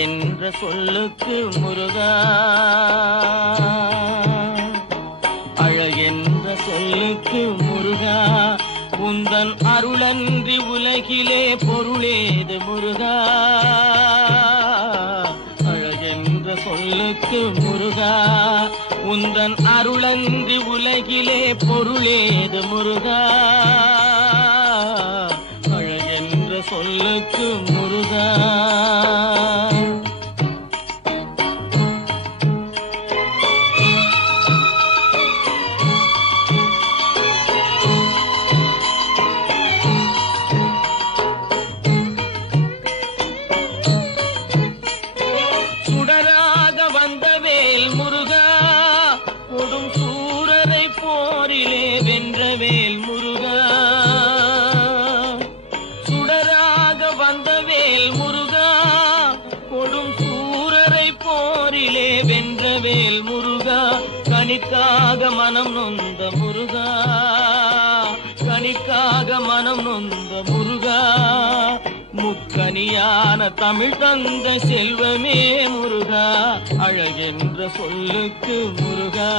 அழகென்ற சொல்லுக்கு முருகா, அழகென்ற சொல்லுக்கு முருகா, உந்தன் அருளன்றி உலகிலே பொருளேது முருகா. அழகென்ற சொல்லுக்கு முருகா, உந்தன் அருளன்றி உலகிலே பொருளேது முருகா. அழகென்ற சொல்லுக்கு முருகா. வென்றவேல் முருகா, கனிக்காக மனம் நொந்த முருகா, கனிக்காக மனம் நொந்த முருகா, முக்கனியான தமிழ் தந்த செல்வமே முருகா. அழகென்ற சொல்லுக்கு முருகா.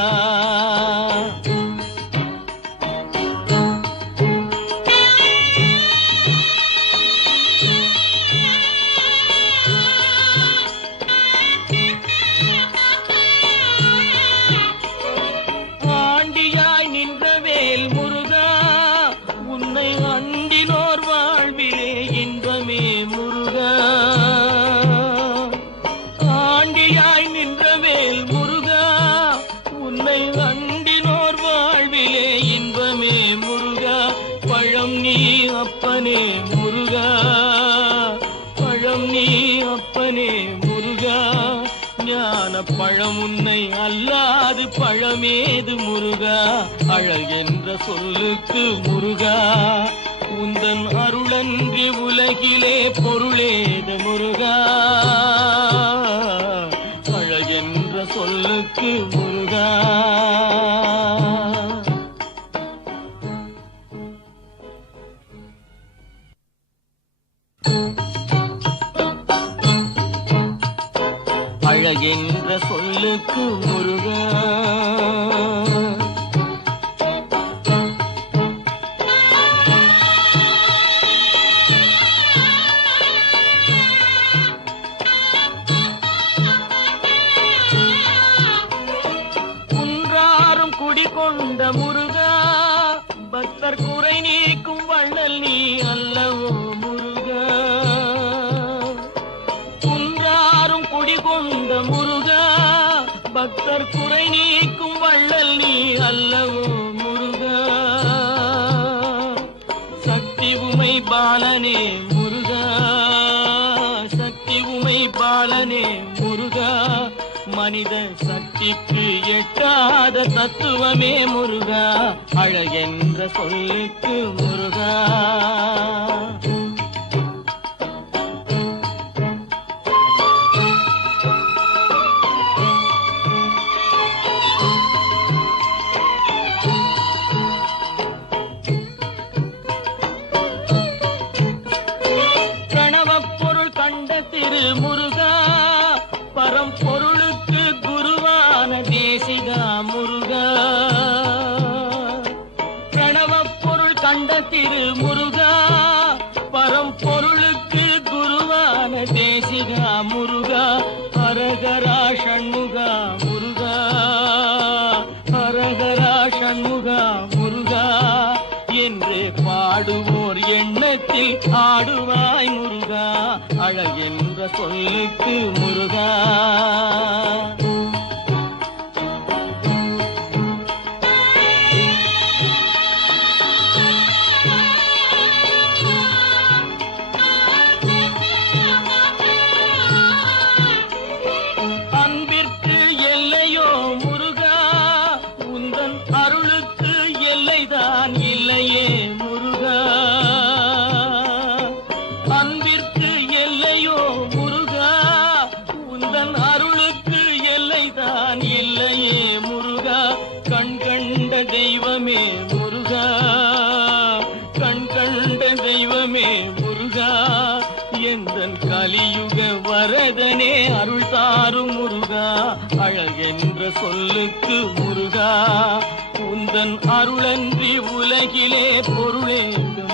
பழம் நீ அப்பனே முருகா, பழம் நீ அப்பனே முருகா, ஞான பழம் உன்னை அல்லாது பழமேது முருகா. அழகென்ற சொல்லுக்கு முருகா, உந்தன் அருளன்றி உலகிலே பொருளேது முருகா. அழகென்ற சொல்லுக்கு முருகா. அழகென்ற சொல்லுக்கு முருகா. குன்றாரும் குடிகொண்ட முருகா, பக்தர் குறை நீக்கும் வள்ளல் நீ அல்லவோ முருகா. குன்றாரும் குடிகொண்ட முருகா, பக்தர் குறை நீக்கும் வள்ளல் நீ அல்லவோ முருகா. சக்தி உமை பாலனே முருகா, சக்தி உமை பாலனே முருகா, மனித சக்திக்கு எட்டாத தத்துவமே முருகா. அழகென்ற சொல்லுக்கு முருகா. முருகா, பரம்பொருளுக்கு குருவான தேசிகா முருகா. பிரணவப் பொருள் கண்ட திரு முருகா, பரம்பொருளுக்கு குருவான தேசிகா முருகா. ஹரஹரா ஷண்முகா முருகா, ஹரஹரா ஷண்முகா முருகா என்று பாடுவோர் எண்ணத்தில் ஆடுவாய் முருகா. அழகென்ற சொல்லுக்கு முருகா. அன்பிற்கு எல்லையோ முருகா, உந்தன் அருளுக்கு எல்லைதான் இல்லையே முருகா. அன்பிற்கு எல்லையோ முருகா, உந்தன் அருளுக்கு எல்லைதான் இல்லையே முருகா. கண் கண்ட தெய்வமே முருகா, கண் கண்ட தெய்வமே முருகா, எந்தன் கலியுக வரதனே இன்றி உலகிலே பொருளேது